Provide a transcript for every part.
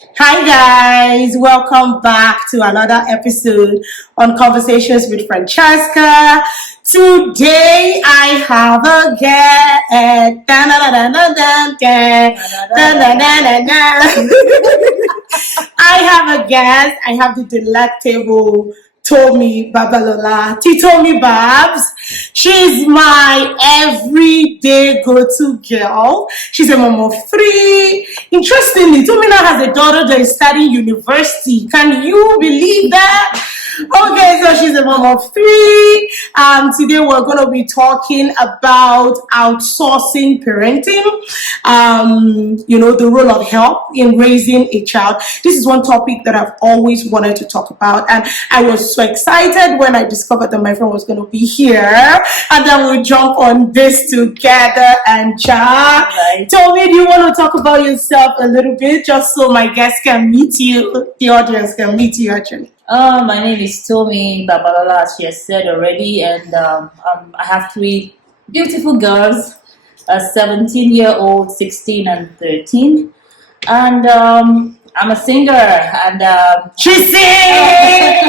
Hi guys, welcome back to another episode on Conversations with Francesca. Today I have a guest. I have a guest. I have the delectable Tomi Babalola. Tomi Babs. She's my everyday go-to girl. She's a mom of three. Interestingly, Tomi now has a daughter that is studying university. Can you believe that? Okay, so she's a mom of three. Today we're going to be talking about outsourcing parenting. The role of help in raising a child. This is one topic that I've always wanted to talk about, and I was so excited when I discovered that my friend was going to be here, and then we'll jump on this together and chat. Right. Tomi, do you want to talk about yourself a little bit, just so my guests can meet you, the audience can meet you actually? My name is Tomi Babalola, as she has said already, and I have three beautiful girls, a 17-year-old, 16, and 13. And I'm a singer, and she sings.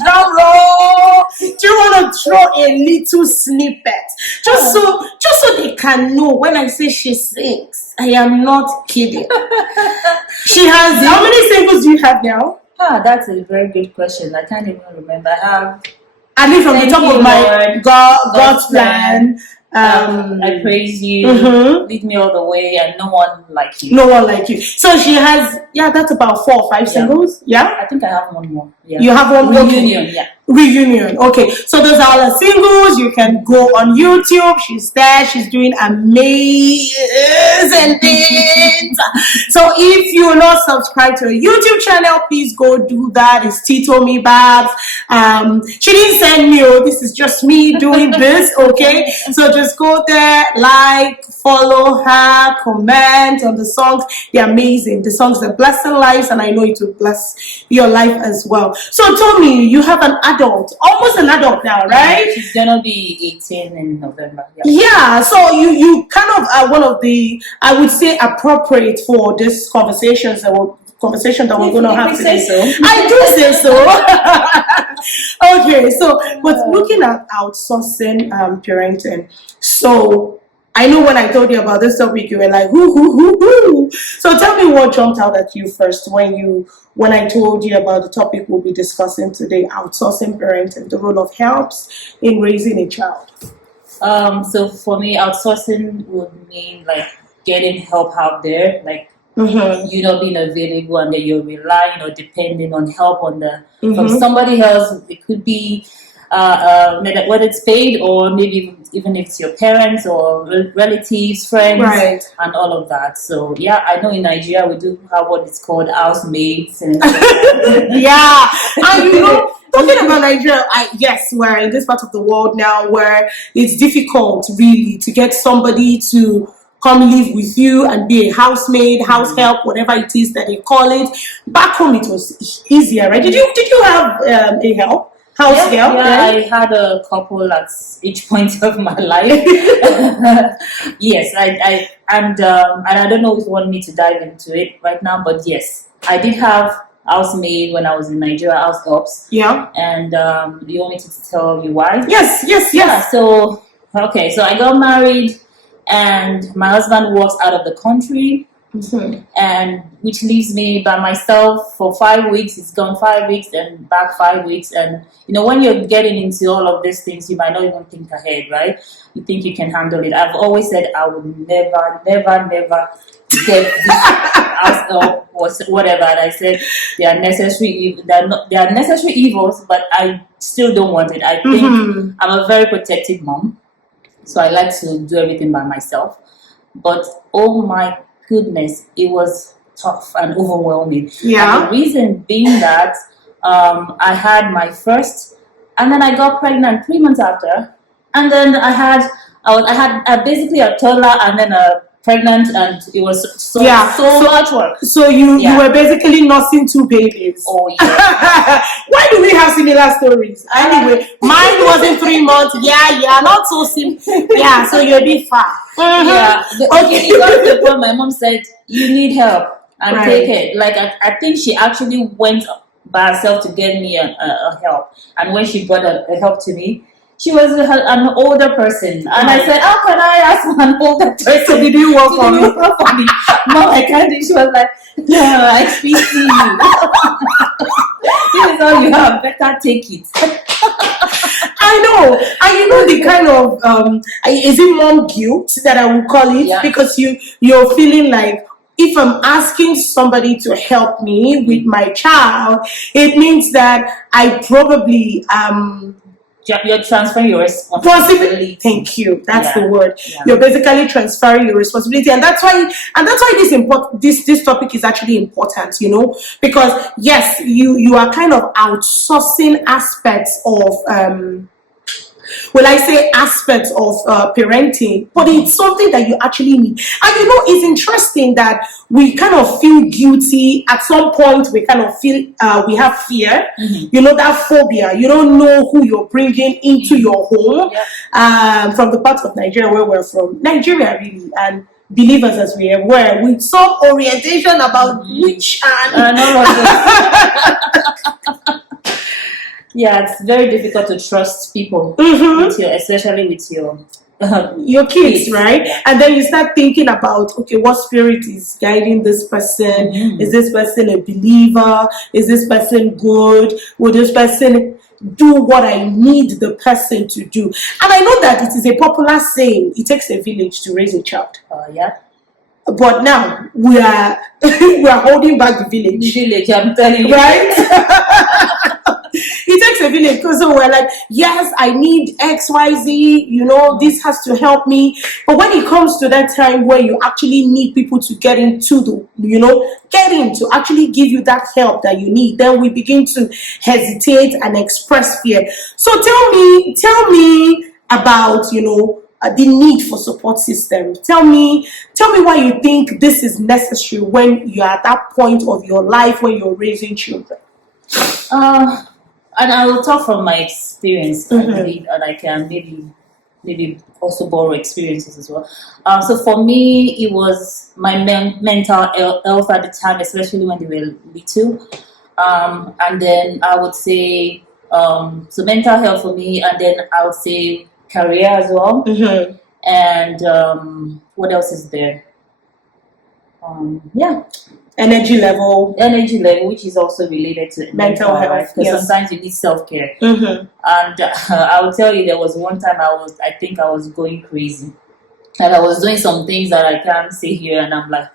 Drum roll. Do you want to throw a little snippet, just so they can know when I say she sings? I am not kidding. She has how many singles do you have now? That's a very good question. I can't even remember. I have. At least from the top of my God's plan. I praise you, lead me all the way, and no one like you. No one like you. So she has, that's about 4 or 5 singles. Yeah, I think I have one more. Yeah, you have one more. Reunion. Yeah. Reunion. Okay, so those are all the singles. You can go on YouTube. She's there. She's doing amazing things. So if you're not subscribed to her YouTube channel, please go do that. It's Tomi Babs. She didn't send me. This is just me doing this. Okay, so just go there, like, follow her, comment on the songs. They're amazing. The songs are blessing lives, and I know it will bless your life as well. So Tomi, you have an adult, almost an adult now, right? She's gonna be 18 in November. Yeah, so you kind of are one of the, I would say, appropriate for this conversation that we're going to have today. So. I do say so. Okay, so but looking at outsourcing parenting, so I know when I told you about this topic, you were like, whoo. So tell me what jumped out at you first when I told you about the topic we'll be discussing today, outsourcing parenting, the role of helps in raising a child. So for me, outsourcing would mean like getting help out there, like you not being available, and then you're relying or depending on help from somebody else. It could be whether it's paid or maybe even if it's your parents or relatives, friends, right, and all of that. So yeah, I know in Nigeria we do have what is called housemaids. And yeah, and talking about Nigeria, yes, we're in this part of the world now where it's difficult really to get somebody to come live with you and be a housemaid, house help, whatever it is that they call it. Back home it was easier, right? Did you have a help? House girl? Yeah, I had a couple at each point of my life. Yes, and I don't know if you want me to dive into it right now, but yes, I did have housemaid when I was in Nigeria, house helps. Yeah. And do you want me to tell you why? Yes. Yeah, so I got married, and my husband works out of the country. And which leaves me by myself for 5 weeks. It's gone 5 weeks and back 5 weeks, and when you're getting into all of these things, you might not even think ahead, right? You think you can handle it. I've always said I would never get this house help or whatever, and I said they are necessary evils, but I still don't want it. I think I'm a very protective mom, so I like to do everything by myself, but oh my goodness, it was tough and overwhelming. Yeah. And the reason being that I had my first, and then I got pregnant 3 months after, and then I had basically a toddler and then a pregnant, and it was so much work. So you were basically nursing 2 babies. Oh yeah. Why do we have similar stories? Anyway, mine wasn't 3 months. Yeah, not so simple. So you're a bit far. Yeah. Okay. It got to the point my mom said, "You need help." and Right. take it. Like I think she actually went by herself to get me a help. And when she brought a help to me, she was an older person, and I said, "How can I ask an older person So did you work to for do me? work for me?" Mom, I can't do. She was like, "No, I pity you. This is all you have. Better take it." I know, and you know the kind of is it mom guilt that I would call it, Yeah. because you're feeling like, if I'm asking somebody to help me with my child, it means that I probably You're transferring your possibly, responsibility. thank you, that's Yeah. the word. Yeah. You're basically transferring your responsibility, and that's why this topic is actually important, you know, because yes, you are kind of outsourcing aspects of will I say aspects of parenting, but it's something that you actually need. And you know, it's interesting that we kind of feel guilty at some point. We kind of feel we have fear, you know, that phobia. You don't know who you're bringing into your home. From the part of Nigeria where we're from, Nigeria really, and believers as we were, with some orientation about which and all of this. Yeah, it's very difficult to trust people, with especially with your kids, right? Yeah. And then you start thinking about, okay, what spirit is guiding this person? Is this person a believer? Is this person good? Will this person do what I need the person to do? And I know that it is a popular saying, it takes a village to raise a child. Yeah. But now we are we are holding back the village. I'm telling you. Right? It takes a village, because we're like, yes, I need XYZ, you know, this has to help me. But when it comes to that time where you actually need people to get into to actually give you that help that you need, then we begin to hesitate and express fear. So tell me about, the need for support system. Tell me why you think this is necessary when you're at that point of your life when you're raising children. And I will talk from my experience, I believe, and I can maybe also borrow experiences as well. So for me, it was my mental health at the time, especially when they were little. And then I would say, so mental health for me, and then I would say career as well. And what else is there? Energy level, which is also related to mental health. Because Yes. sometimes you need self-care. And I will tell you, there was one time I think I was going crazy. And I was doing some things that I can't say here, and I'm like,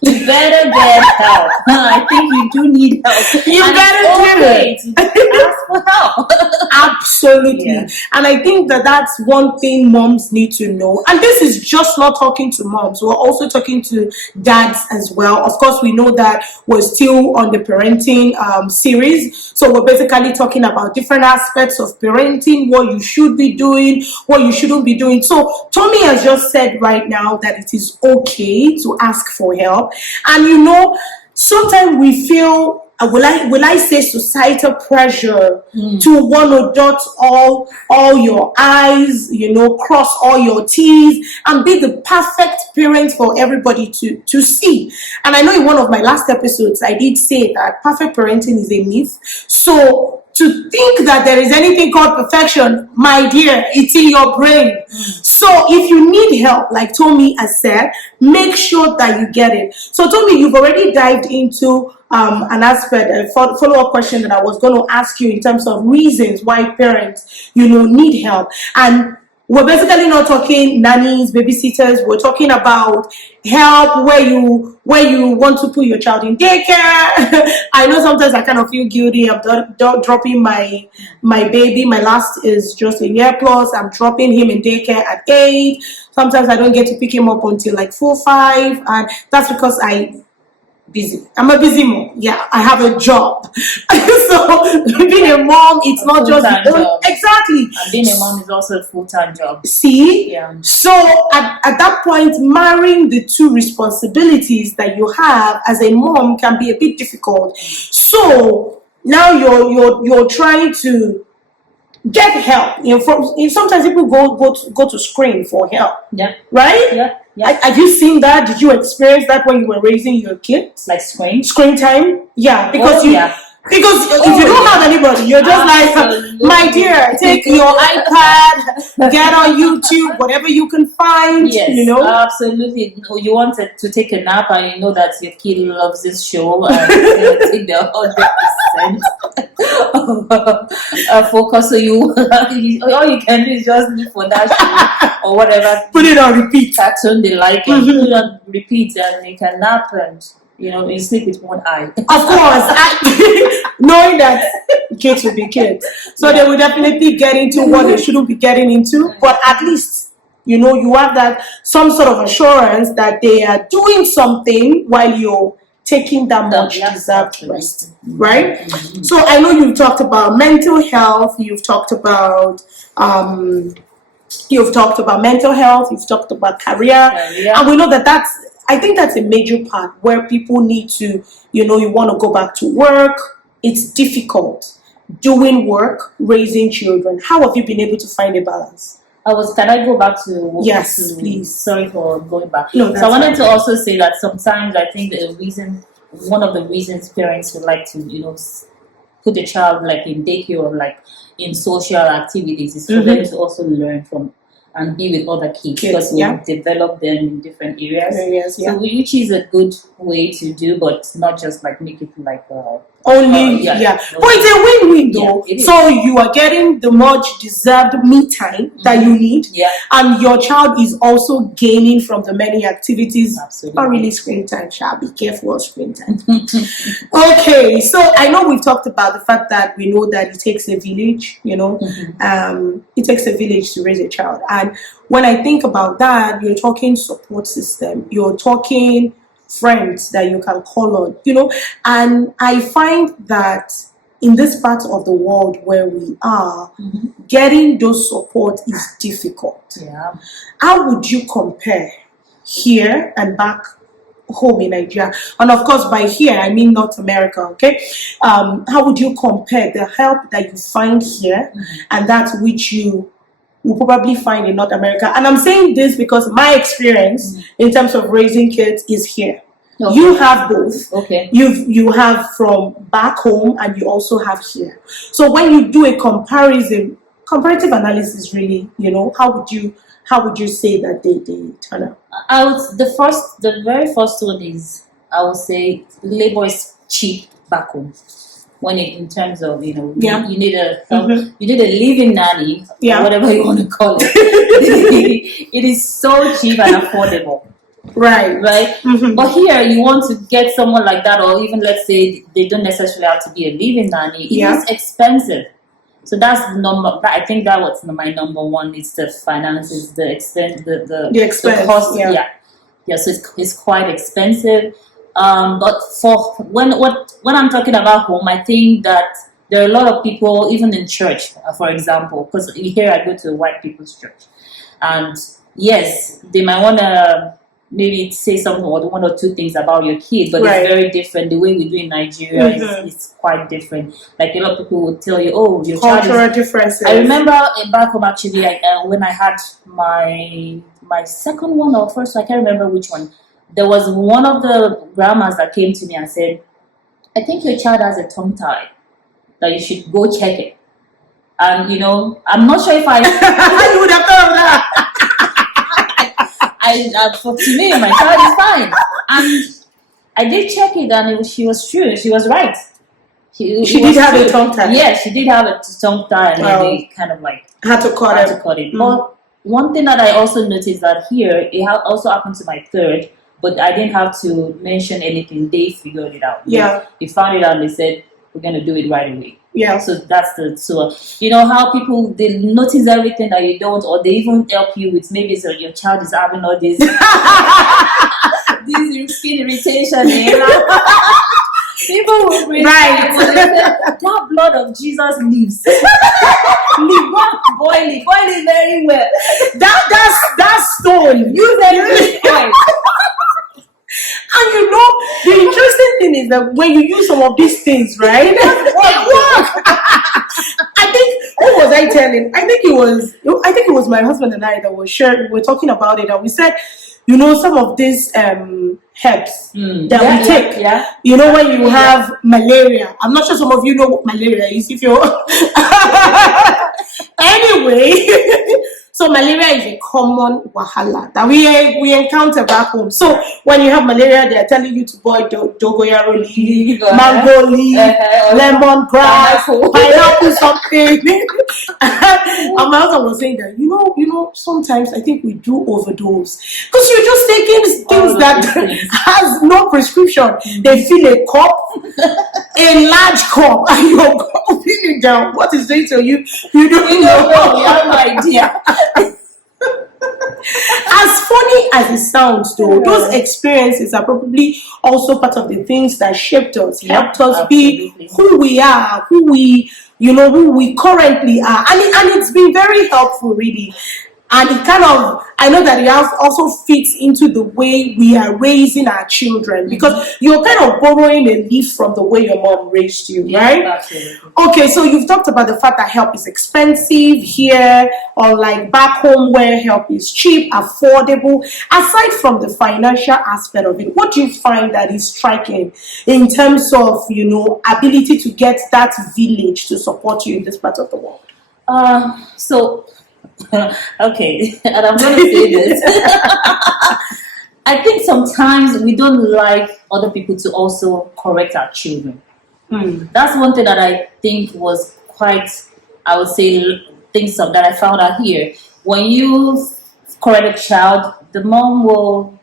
you better get help. I think you do need help. You and better do it. Ask for help. Absolutely. Yeah. And I think that's one thing moms need to know. And this is just not talking to moms. We're also talking to dads as well. Of course, we know that we're still on the parenting series. So we're basically talking about different aspects of parenting, what you should be doing, what you shouldn't be doing. So Tomi has just said right now that it is okay to ask for help. And sometimes we feel, will I say, societal pressure to want to dot all your I's, cross all your T's, and be the perfect parent for everybody to see. And I know in one of my last episodes, I did say that perfect parenting is a myth. So to think that there is anything called perfection, my dear, it's in your brain. So if you need help, like Tomi has said, make sure that you get it. So Tomi, you've already dived into an aspect, a follow-up question that I was going to ask you in terms of reasons why parents, need help. And we're basically not talking nannies, babysitters. We're talking about help where you want to put your child in daycare. I know sometimes I kind of feel guilty. I'm dropping my baby. My last is just a year plus. I'm dropping him in daycare at 8. Sometimes I don't get to pick him up until like 4, 5, and that's because busy. I'm a busy mom. Yeah, I have a job. So being a mom, it's not just exactly. And being a mom is also a full-time job. See? Yeah. So at that point, marrying the two responsibilities that you have as a mom can be a bit difficult. So now you're trying to get help. Sometimes people go to screen for help. Yeah. Right? Yeah. Yeah. Have you seen that? Did you experience that when you were raising your kids? Like screen? Screen time? Yeah, because because if you don't have anybody, you're just Absolutely. like, my dear, take your iPad, get on YouTube, whatever you can find, Yes, you know? absolutely. You wanted to take a nap and you know that your kid loves this show and it's take the 100% focus. So all you can do is just look for that show or whatever. Put it on repeat. Cartoon they like and put it on repeat and you can nap and you sleep with one eye. Of course, knowing that kids will be kids. So they will definitely get into what they shouldn't be getting into. But at least, you have that some sort of assurance that they are doing something while you're taking that much deserved rest. Right? Mm-hmm. So I know you've talked about mental health, you've talked about mental health, you've talked about career. And we know I think that's a major part where people need to, you want to go back to work. It's difficult doing work, raising children. How have you been able to find a balance? Can I go back to... Yes, please. Sorry for going back. No, so I wanted to also say that sometimes I think one of the reasons parents would like to, put a child like in daycare or like in social activities is for them to also learn from and be with other kids because we develop them in different areas. So which is a good way to do, but not just like make it like but it's a win-win though. So you are getting the much deserved me time that you need, and your child is also gaining from the many activities. Absolutely. Not really screen time, be careful of screen time. Okay, so I know we've talked about the fact that we know that it takes a village, it takes a village to raise a child. And when I think about that, you're talking support system, you're talking friends that you can call on, and I find that in this part of the world where we are, getting those support is difficult. Yeah. How would you compare here and back home in Nigeria? And of course, by here, I mean North America, okay? How would you compare the help that you find here and that which you will probably find in North America? And I'm saying this because my experience in terms of raising kids is here. Okay. You have both. Okay. You have from back home and you also have here. So when you do a comparative analysis, really, how would you say that they turn out? The very first one is, I would say labor is cheap back home. In terms of you need a living nanny, or whatever you want to call it. It is so cheap and affordable. Right. Mm-hmm. But here you want to get someone like that, or even let's say they don't necessarily have to be a living nanny. It is expensive. So that's the number. I think that was my number one. It's the finances, the expense, the cost. Yeah. So it's quite expensive. But for when I'm talking about home, I think that there are a lot of people, even in church, for example, because here I go to a white people's church, and yes, they might want to maybe say something or one or two things about your kid, but it's very different. The way we do in Nigeria is quite different. Like a lot of people would tell you, "Oh, your cultural differences." I remember back home actually, when I had my second one or first, I can't remember which one. There was one of the grandmas that came to me and said, "I think your child has a tongue tie. That you should go check it." And I'm not sure if I you would have thought of that. To me, my child is fine, and I did check it, and she was true. She was right. She did have a tongue tie. Yeah, she did have a tongue tie, and they kind of like had to cut it. But one thing that I also noticed that here it also happened to my third, but I didn't have to mention anything. They figured it out. Yeah, they found it out. And they said we're gonna do it right away. Yeah. So that's how people, they notice everything that you don't, or they even help you with maybe your child is having all this this skin irritation. People will bring that blood of Jesus lives. Boil it very well. That stone. Use it. And the interesting thing is that when you use some of these things, right? It works. I think, what was I telling? I think it was my husband and I that were sharing. We were talking about it, and we said you know, some of these herbs that we take. Yeah. You know, when you have malaria. I'm not sure some of you know what malaria is. If you're anyway, so malaria is a common wahala that we encounter back home. So when you have malaria, they are telling you to boil dogoyaro leaf, mango leaf, lemon grass, pineapple something. And my husband was saying that, you know, sometimes I think we do overdose because you're just taking things that has no prescription. They fill a cup, a large cup, and you're feeling down. What is doing to you? You don't know. You have no idea. As funny as it sounds, though, those experiences are probably also part of the things that shaped us, helped us be who we are, who we currently are, and it's been very helpful, really. And it kind of, I know that it also fits into the way we are raising our children, because you're kind of borrowing a leaf from the way your mom raised you, right? Absolutely. Okay, so you've talked about the fact that help is expensive here, or like back home where help is cheap, affordable. Aside from the financial aspect of it, what do you find that is striking in terms of, ability to get that village to support you in this part of the world? Okay, and I'm going to say this. I think sometimes we don't like other people to also correct our children. That's one thing that I think was quite, I would say, things that I found out here. When you correct a child, the mom will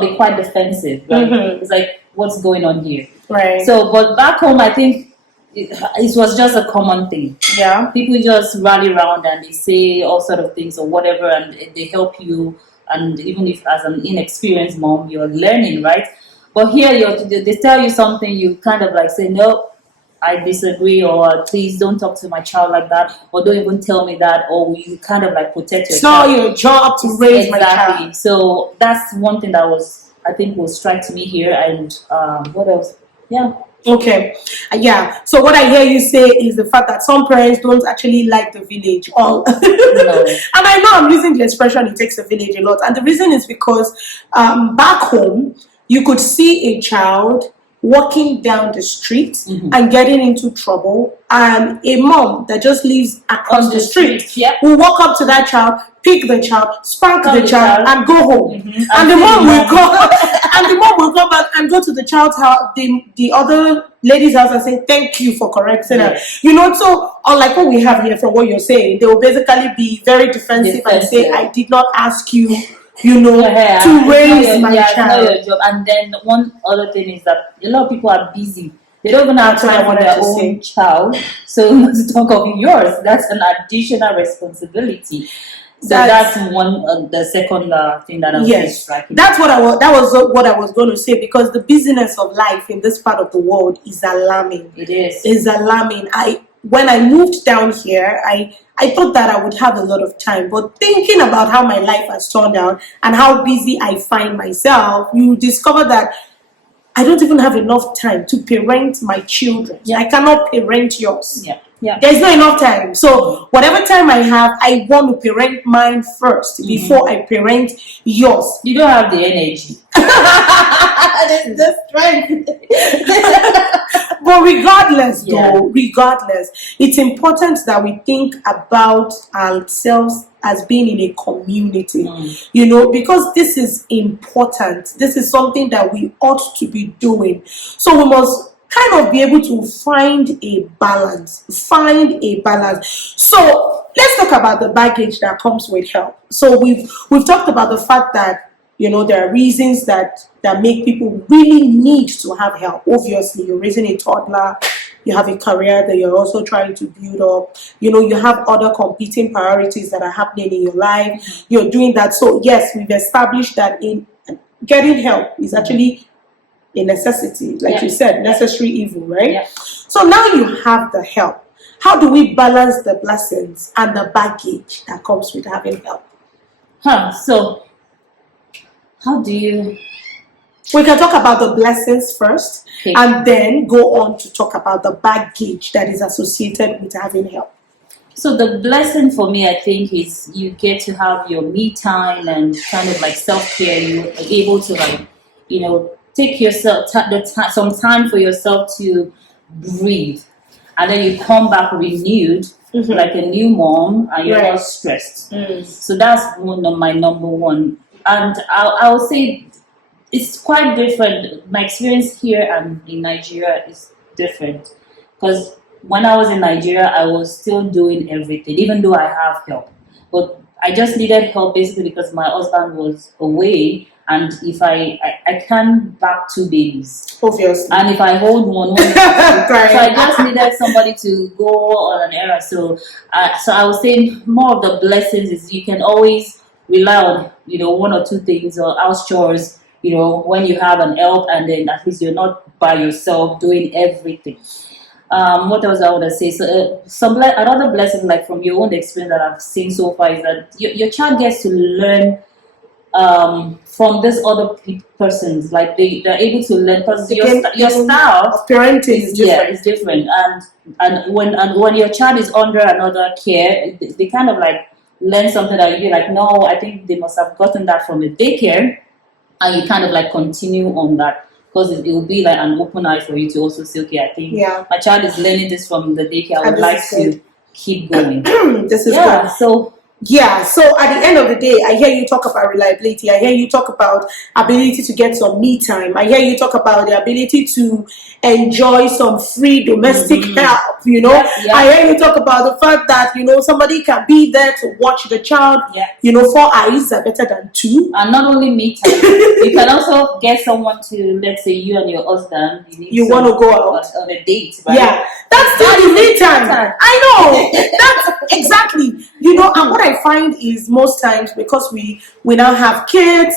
be quite defensive. Right? It's like, what's going on here? Right. So, but back home, I think it was just a common thing. Yeah. People just rally around and they say all sort of things or whatever, and they help you. And even if as an inexperienced mom, you're learning, right? But here, they tell you something, you kind of like say, no, I disagree, or please don't talk to my child like that, or don't even tell me that, or you kind of like protect your child. It's not your job to raise my child. So that's one thing that I think will strike to me here. And what else? Yeah. Okay. Yeah. So what I hear you say is the fact that some parents don't actually like the village. No. And I know I'm using the expression "it takes a village" a lot, and the reason is because back home you could see a child walking down the street and getting into trouble, and a mom that just lives across the street will walk up to that child, pick the child, spank the child, and go home. And the mom will go, and the mom will go back and go to the child's house, the other lady's house, and say, "Thank you for correcting her." So unlike what we have here, from what you're saying, they will basically be very defensive and say, "I did not ask you." To raise my child. Your job. And then one other thing is that a lot of people are busy. They don't even have time for their own child. So not to talk of yours, that's an additional responsibility. So that's one the second thing that I was striking. That was what I was going to say, because the busyness of life in this part of the world is alarming. It is. It's alarming. When I moved down here, I thought that I would have a lot of time, but thinking about how my life has turned out and how busy I find myself, you discover that I don't even have enough time to parent my children. I cannot parent yours. There's not enough time. So whatever time I have, I want to parent mine first before I parent yours. You don't have the energy. That's the strength. But regardless, it's important that we think about ourselves as being in a community, because this is important. This is something that we ought to be doing. So we must kind of be able to find a balance. So let's talk about the baggage that comes with help. So we've talked about the fact that there are reasons that make people really need to have help. Obviously, you're raising a toddler, you have a career that you're also trying to build up. You have other competing priorities that are happening in your life. You're doing that. So yes, we've established that in getting help is actually a necessity, like you said, necessary evil, right? So now you have the help. How do we balance the blessings and the baggage that comes with having help? So how do you... We can talk about the blessings first, and then go on to talk about the baggage that is associated with having help. So the blessing for me, I think, is you get to have your me time and kind of like self care. You are able to like, take yourself some time for yourself to breathe, and then you come back renewed, like a new mom, and you're not stressed. So that's one of my number one. And I would say it's quite different. My experience here and in Nigeria is different because when I was in Nigeria, I was still doing everything, even though I have help. But I just needed help basically because my husband was away, and if I can't back two babies, Obviously. and if I hold one, so I just needed somebody to go on an errand. So I would say more of the blessings is you can always rely on one or two things or house chores. When you have an help, and then at least you're not by yourself doing everything. What else I want to say? So, another blessing, like from your own experience that I've seen so far, is that your child gets to learn from these other persons. Like they're able to learn because your style of parenting is different. Yeah, it's different. And when your child is under another care, they kind of like learn something that you're like, no, I think they must have gotten that from a daycare, and you kind of like continue on that. Because it will be like an open eye for you to also say, okay, I think my child is learning this from the daycare. I would like to keep going. This is good. So at the end of the day, I hear you talk about reliability. I hear you talk about ability to get some me time. I hear you talk about the ability to enjoy some free domestic help. I hear you talk about the fact that somebody can be there to watch the child. 4 eyes are better than 2. And not only me time, you can also get someone to, let's say, you and your husband. You want to go out on a date, right? Yeah, that's still the me time. I know. That's exactly. And what I find is most times because we now have kids,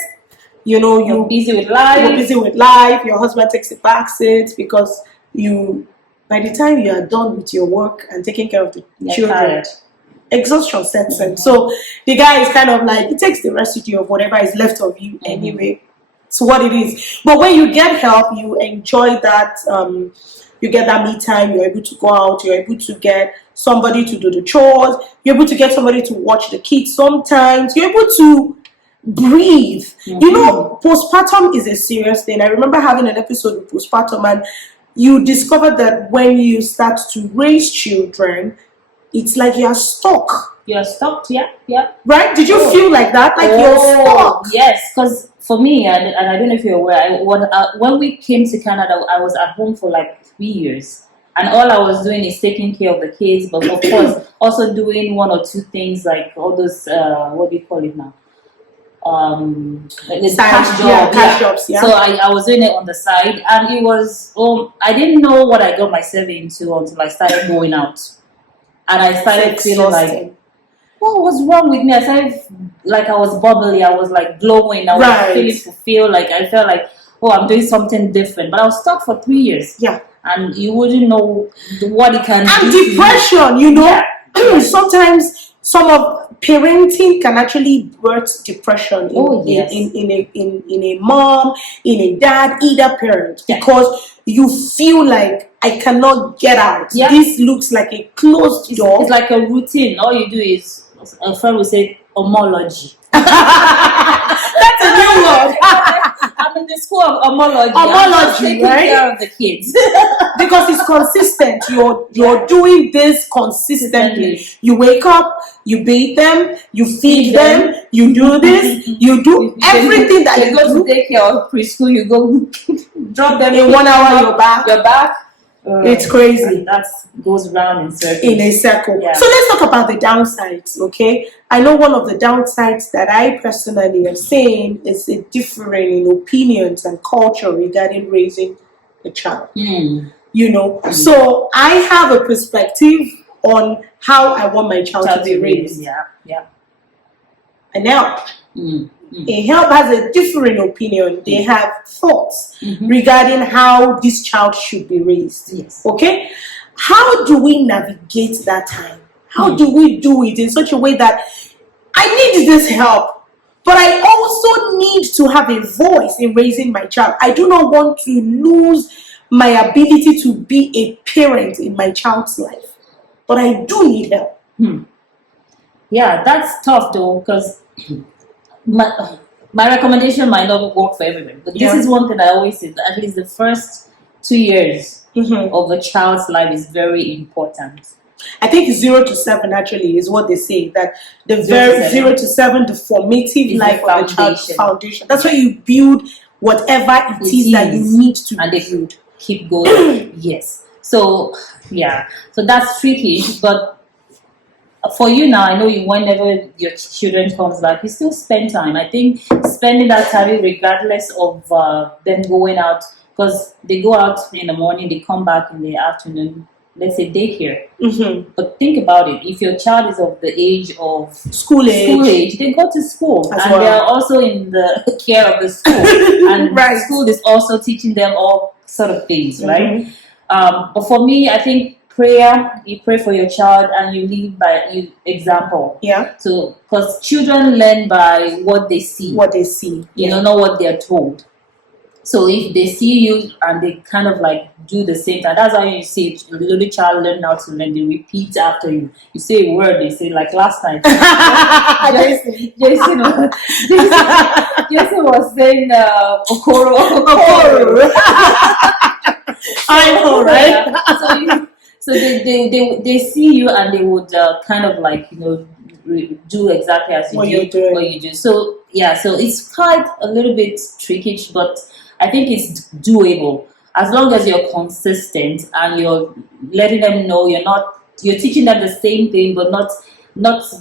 you're busy with life. You're busy with life. Your husband takes the back seat because by the time you are done with your work and taking care of the children, exhaustion sets in. So the guy is kind of like, it takes the residue of whatever is left of you anyway. It's what it is. But when you get help, you enjoy that. You get that me time. You're able to go out. You're able to get somebody to do the chores. You're able to get somebody to watch the kids sometimes. You're able to breathe. Postpartum is a serious thing. I remember having an episode with postpartum, and you discover that when you start to raise children, it's like you're stuck. You're stuck, yeah. Right? Did you feel like that? Like you're stuck? Yes, because for me, and I don't know if you're aware, when we came to Canada, I was at home for like 3 years. And all I was doing is taking care of the kids, but of course, also doing one or two things like all those, what do you call it now? Like this cash jobs. So I was doing it on the side, and it was, I didn't know what I got myself into until I started going out. And I started feeling like, what was wrong with me? I started like I was bubbly, I was like glowing, I was feeling fulfilled, like I felt like, I'm doing something different. But I was stuck for 3 years. Yeah. And you wouldn't know what it can do. And depression, sometimes some of parenting can actually birth depression in a mom, in a dad, either parent, because you feel like I cannot get out. Yeah. This looks like a closed door. It's like a routine. All you do is, a friend will say, homology. That's a new word. I'm in the school of homology. Homology, right? Taking care of the kids. Because it's consistent. You're doing this consistently. You wake up, you bathe them, you feed them, you do this, you do everything that you go to daycare or preschool, you go drop them in 1 hour, you're back. It's crazy. And that goes round in circles. In a circle. Yeah. So let's talk about the downsides, okay? I know one of the downsides that I personally have seen is a difference in opinions and culture regarding raising a child. So I have a perspective on how I want my child to be raised. Yeah. And now, a help has a different opinion. They have thoughts regarding how this child should be raised. Yes. Okay? How do we navigate that time? How do we do it in such a way that I need this help, but I also need to have a voice in raising my child? I do not want to lose my ability to be a parent in my child's life, but I do need help. Yeah, that's tough though, because my recommendation might not work for everyone. But this is one thing I always say, that at least the first 2 years of a child's life is very important. I think 0 to 7 actually is what they say, that the very 0 to 7, the formative life of the child's foundation. That's where you build whatever it is that you need to and they build. Keep going. Yes. So yeah. So that's tricky, but for you now, I know you, whenever your children comes back, you still spend time. I think spending that time, regardless of them going out, because they go out in the morning, they come back in the afternoon. Let's say daycare. But think about it. If your child is of the age of school age, they go to school, and well. they are also in the care of the school. And school is also teaching them all sort of things, right? But for me, I think prayer, you pray for your child and you lead by example. Yeah. So, because children learn by what they see. You know, not what they are told. So if they see you and they kind of like do the same thing, that's how you see a little child learn how to learn. They repeat after you. You say a word, they say like last time. Jason was saying Okoro. I know, right? So they see you and they would kind of like, you know, do exactly as you do. So yeah, so it's quite a little bit tricky, but I think it's doable as long as you're consistent and you're letting them know you're teaching them the same thing, but not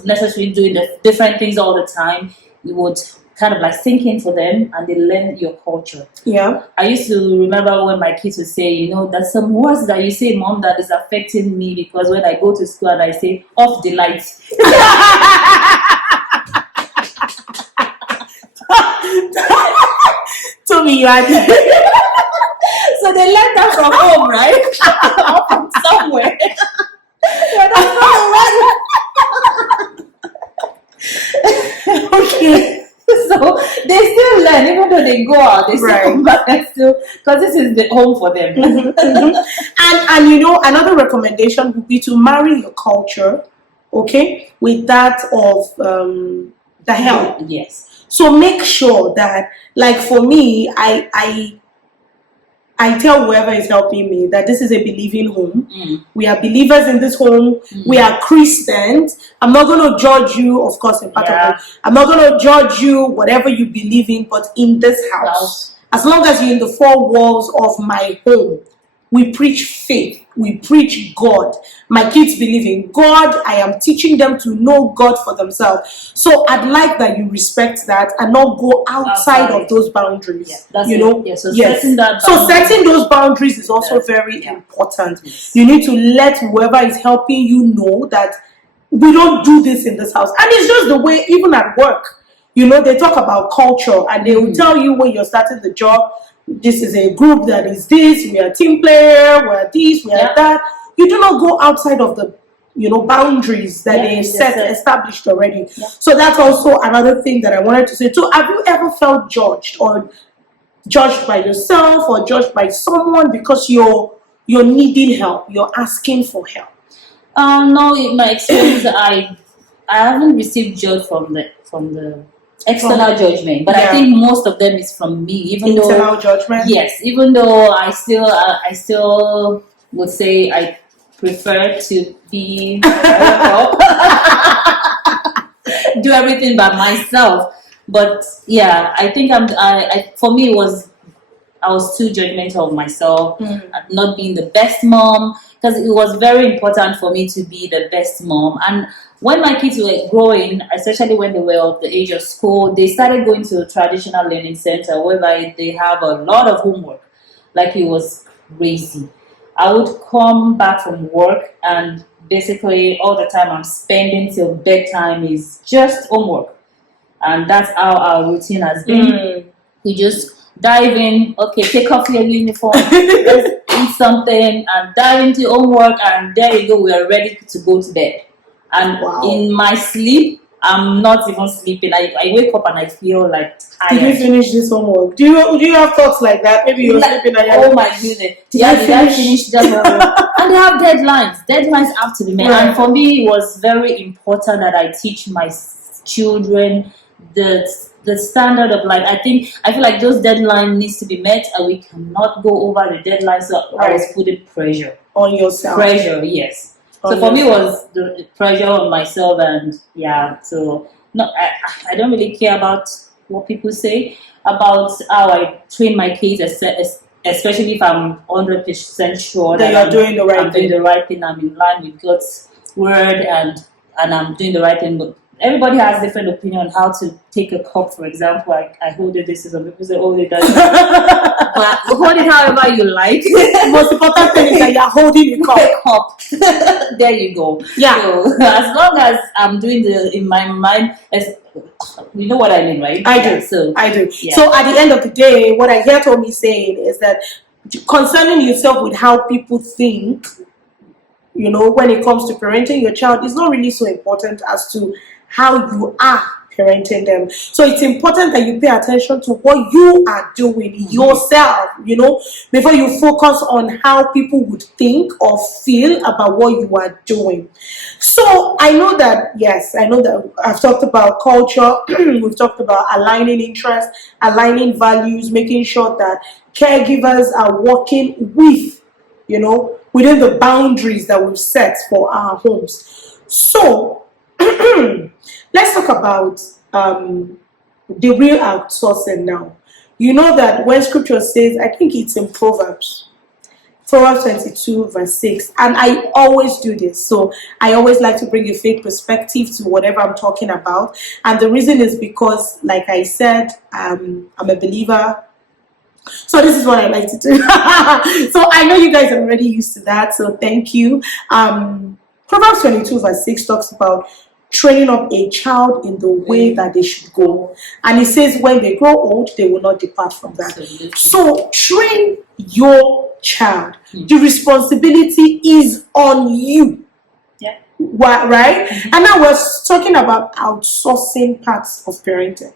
necessarily doing the different things all the time. You would kind of like sink in for them and they learn your culture. Yeah. I used to remember when my kids would say, you know, there's some words that you say, Mom, that is affecting me because when I go to school and I say off the lights. Tomi, you are so they learned that from home, right? Or from somewhere. Okay. So they still learn, even though they go out, they still come back and still, because this is the home for them. And you know, another recommendation would be to marry your culture, okay, with that of the help. Yes. So make sure that, like for me, I tell whoever is helping me that this is a believing home. We are believers in this home. We are Christians. I'm not going to judge you, of course, in part of it. I'm not going to judge you, whatever you believe in, but in this house, as long as you're in the four walls of my home, we preach faith. We preach God. My kids believe in God. I am teaching them to know God for themselves. So I'd like that you respect that and not go outside of those boundaries. Yeah, that's you know? So setting that so setting those boundaries is also very important. Yes. You need to let whoever is helping you know that we don't do this in this house. And it's just the way, even at work, you know, they talk about culture and they will tell you when you're starting the job, this is a group that is this, we are team player, we are this, we are that. You do not go outside of the, you know, boundaries that they've established already. So that's also another thing that I wanted to say. So have you ever felt judged, or judged by yourself, or judged by someone because you're needing help, you're asking for help? No, in my experience, I haven't received judge from the external judgment, but I think most of them is from me. Even internal judgment. Yes, even though I still would say I prefer to be do everything by myself. But yeah, I think for me it was, I was too judgmental of myself, not being the best mom, because it was very important for me to be the best mom. And when my kids were growing, especially when they were of the age of school, they started going to a traditional learning center whereby they have a lot of homework. Like, it was crazy. I would come back from work and basically all the time I'm spending till bedtime is just homework. And that's how our routine has been. We just dive in, okay, take off your uniform, let's eat something, and dive into homework, and there you go, we are ready to go to bed. And in my sleep, I'm not even sleeping. I wake up and I feel like tired. Did you finish this homework? Do you have thoughts like that? Maybe you're sleeping and oh my goodness. Did I finish the homework? And they have deadlines. Deadlines have to be met. Right. And for me, it was very important that I teach my children the standard of life. I feel like those deadlines needs to be met, and we cannot go over the deadline. So I was putting pressure on yourself. Pressure, yes. So for me, it was the pressure on myself, and so no, I don't really care about what people say about how I train my kids, especially if I'm 100% sure that you're doing the right thing. Doing the right thing. I'm in line with God's word, and I'm doing the right thing. But everybody has different opinion on how to take a cup, for example. I hold it this is, some people say hold it that. But hold it however you like. The most important thing is that you're holding a cup. There you go. Yeah. So as long as I'm doing in my mind, you know what I mean, right? I do. Yeah. So at the end of the day, what I hear Tomi saying is that concerning yourself with how people think, when it comes to parenting your child, is not really so important as to how you are parenting them. So it's important that you pay attention to what you are doing yourself, before you focus on how people would think or feel about what you are doing. So I know that I've talked about culture, we've talked about aligning interests, aligning values, making sure that caregivers are working within the boundaries that we've set for our homes. So let's talk about the real outsourcing now. You know that when scripture says, I think it's in Proverbs 22 verse 6, and I always do this, so I always like to bring a faith perspective to whatever I'm talking about. And the reason is because, like I said, I'm a believer. So this is what I like to do. So I know you guys are already used to that, so thank you. Proverbs 22 verse 6 talks about training up a child in the way that they should go. And it says when they grow old, they will not depart from that. So train your child. The responsibility is on you. Yeah. Right? And now we're talking about outsourcing parts of parenting.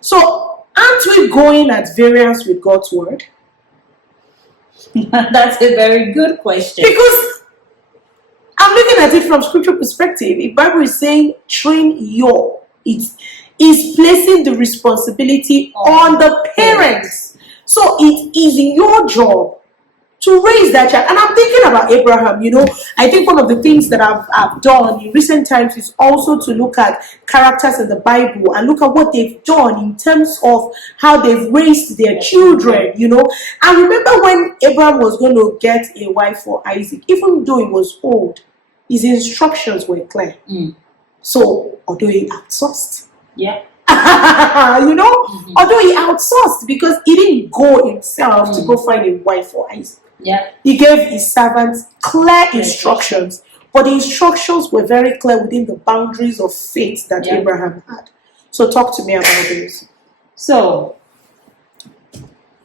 So aren't we going at variance with God's word? That's a very good question. Because I'm looking at it from scripture perspective. The Bible is saying train it is placing the responsibility on the parents. So it is your job to raise that child. And I'm thinking about Abraham, I think one of the things that I've done in recent times is also to look at characters in the Bible and look at what they've done in terms of how they've raised their children, And remember when Abraham was going to get a wife for Isaac, even though he was old, his instructions were clear. So, although he outsourced. Yeah. Although he outsourced because he didn't go himself to go find a wife for Isaac. Yeah. He gave his servants clear instructions, but the instructions were very clear within the boundaries of faith that Abraham had. So talk to me about this. So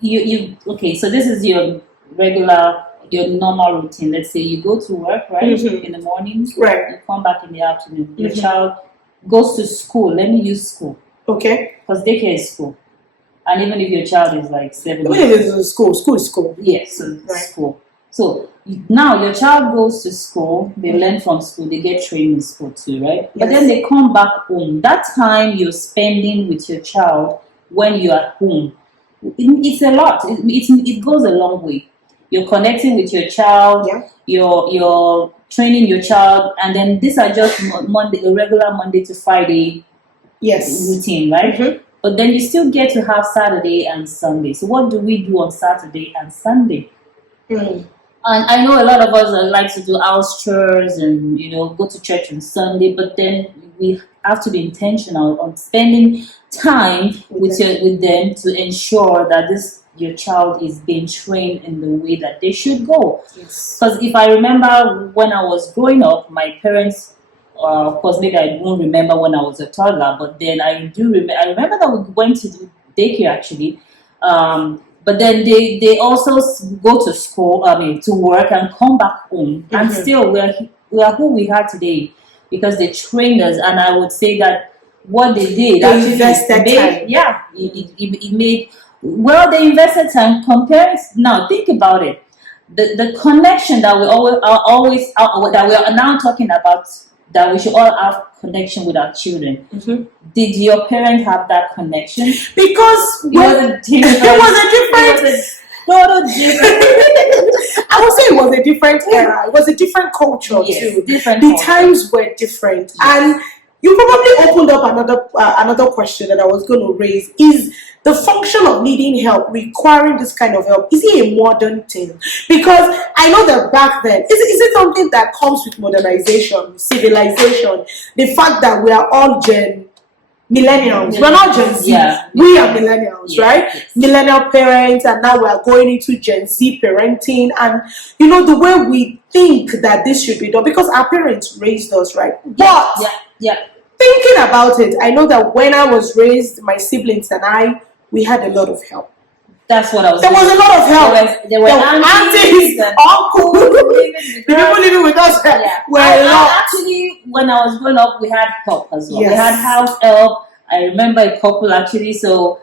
so this is your normal routine. Let's say you go to work, right? In the morning, right? You come back in the afternoon. Your child goes to school. Let me use school. Okay. Because daycare is school. And even if your child is like 7 years. Even if it's school is school. Yes, school. So now your child goes to school, they learn from school, they get trained in school too, right? Yes. But then they come back home. That time you're spending with your child when you're at home, it's a lot. It goes a long way. You're connecting with your child, you're training your child, and then these are just a regular Monday to Friday routine, right? But then you still get to have Saturday and Sunday. So what do we do on Saturday and Sunday? And I know a lot of us like to do house chores and go to church on Sunday, but then we have to be intentional on spending time with them to ensure that your child is being trained in the way that they should go. Because if I remember when I was growing up, my parents, of course, maybe I won't remember when I was a toddler, but then I remember that we went to daycare actually. But then they also go to school, to work and come back home. And still we are who we are today because they trained us. And I would say that what they did they invested time. It made, they invested time. Now think about it. the connection that we that we are now talking about, that we should all have connection with our children. Did your parents have that connection? Because It was a different. Total different. I would say it was a different era. It was a different culture too. Different. The times were different, and you probably opened up another question that I was going to raise. Is the function of needing help, requiring this kind of help, is it a modern thing? Because I know that back then, is it something that comes with modernization, civilization, the fact that we are all millennials. We're not Gen Z. We are millennials, right? Yes. Millennial parents, and now we are going into Gen Z parenting. And you know, the way we think that this should be done, because our parents raised us, right? But thinking about it, I know that when I was raised, my siblings and we had a lot of help. That's what I was. There was a lot of help. There were aunties, uncles, the people living with us. Actually, when I was growing up, we had help as well. We had house help. I remember a couple actually. So,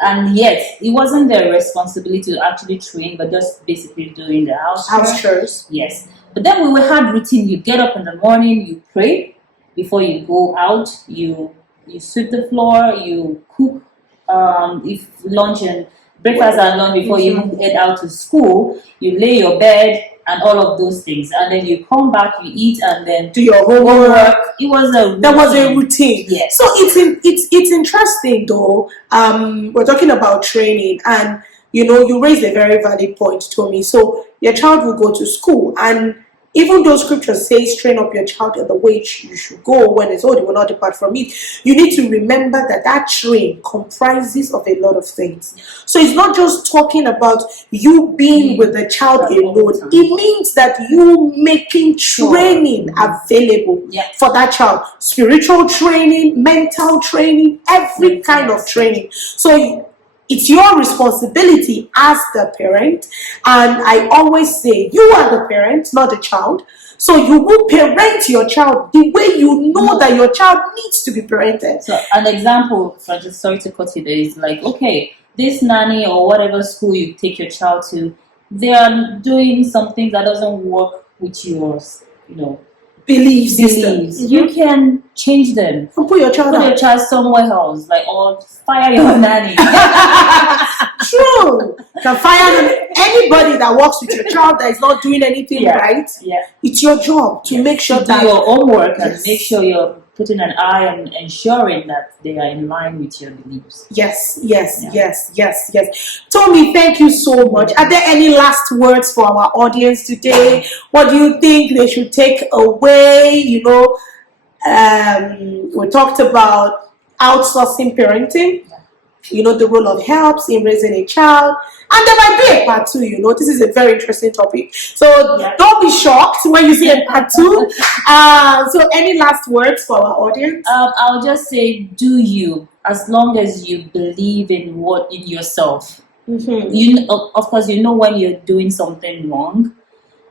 and yet it wasn't their responsibility to actually train, but just basically doing the house chores. Yes, but then we had routine. You get up in the morning, you pray before you go out. You sweep the floor. You cook. If lunch and breakfast and lunch before you even head out to school, you lay your bed and all of those things, and then you come back, you eat, and then do your homework. It was a routine. There was a routine. Yes. So it's interesting though. We're talking about training, and you know, you raised a very valid point, Tomi. So your child will go to school, and even though scripture says train up your child in the way you should go, when it's old, it will not depart from it. You need to remember that train comprises of a lot of things. So it's not just talking about you being with the child alone. It means that you making training available for that child. Spiritual training, mental training, every kind of training. So it's your responsibility as the parent, and I always say you are the parent, not the child. So you will parent your child the way you know that your child needs to be parented. So an example, Francesca, sorry to cut you there, is like, okay, this nanny or whatever school you take your child to, they are doing something that doesn't work with yours, belief systems. You can change them. Put your child somewhere else, or fire your nanny. True. You can fire anybody that works with your child that is not doing anything right. Yeah. It's your job to make sure that do your homework and make sure you're putting an eye on ensuring that they are in line with your beliefs. Yes. Tomi, thank you so much. Are there any last words for our audience today? What do you think they should take away? We talked about outsourcing parenting. The role of helps in raising a child. And there might be a part 2, This is a very interesting topic. So don't be shocked when you see a part 2. So any last words for our audience? I'll just say, do you, as long as you believe in yourself. Of course, when you're doing something wrong,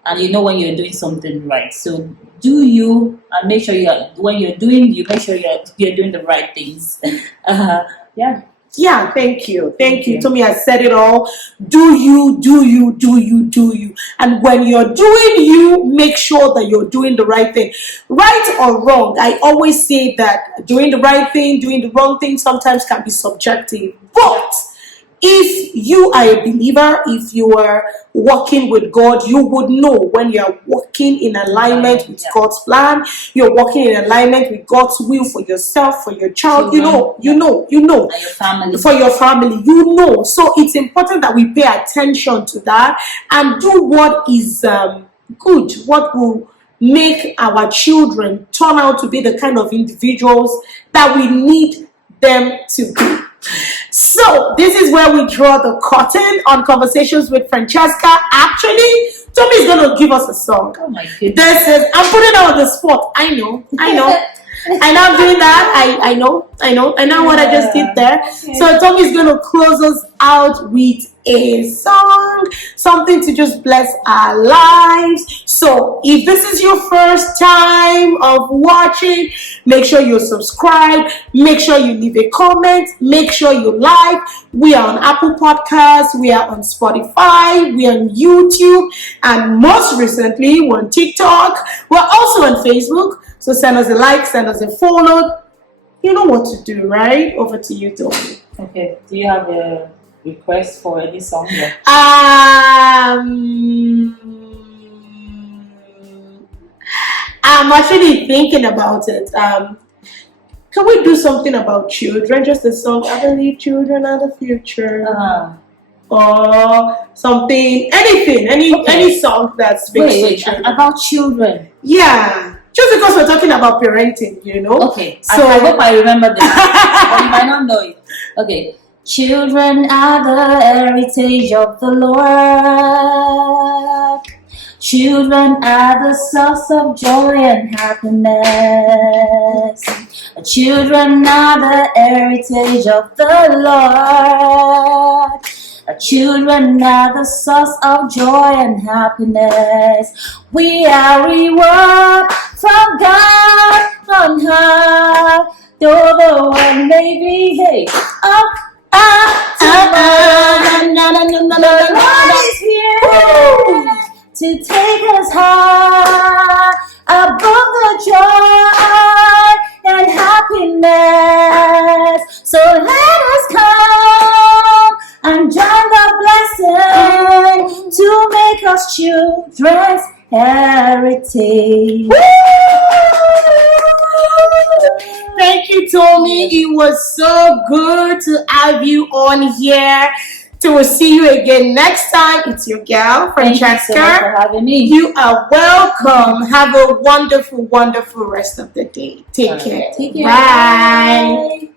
and when you're doing something right. So do you, and make sure when you're doing, you make sure you're doing the right things. Yeah, thank you. Tomi has said it all. Do you. And when you're doing you, make sure that you're doing the right thing. Right or wrong, I always say that doing the right thing, doing the wrong thing sometimes can be subjective. But if you are a believer, if you are walking with God, you would know when you're walking in alignment with God's plan, you're walking in alignment with God's will for yourself, for your child, you know. And your family. For your family, So it's important that we pay attention to that and do what is good, what will make our children turn out to be the kind of individuals that we need them to be. So this is where we draw the curtain on Conversations with Francesca. Actually, Tomi is going to give us a song. Oh my goodness. This is, I'm putting her on the spot. I know. I'm not doing that. I know what I just did there. Okay. So Tommy's going to close us out with a song, something to just bless our lives. So if this is your first time of watching, make sure you subscribe, make sure you leave a comment, make sure you like. We are on Apple Podcasts, we are on Spotify, we are on YouTube, and most recently we're on TikTok. We're also on Facebook. So send us a like, send us a follow. You know what to do, right? Over to you, Tomi. Okay. Do you have a request for any song? I'm actually thinking about it. Can we do something about children? Just a song, I believe children are the future. Or something, anything, any song that speaks to children. About children. Yeah. Just because we're talking about parenting, you know. Okay. So I hope I remember this. But you might not know it. Okay. Children are the heritage of the Lord. Children are the source of joy and happiness. Children are the heritage of the Lord. Children are the source of joy and happiness. We are reward from God on high. Though the world may be the Lord is here to take us high above the joy and happiness. So let us come and join the blessing to make us children's heritage. Thank you, Tomi. It was so good to have you on here. So we'll see you again next time. It's your girl, Francesca. Thank you so much for having me. You are welcome. Have a wonderful, wonderful rest of the day. Take care. Take care. Bye. Bye.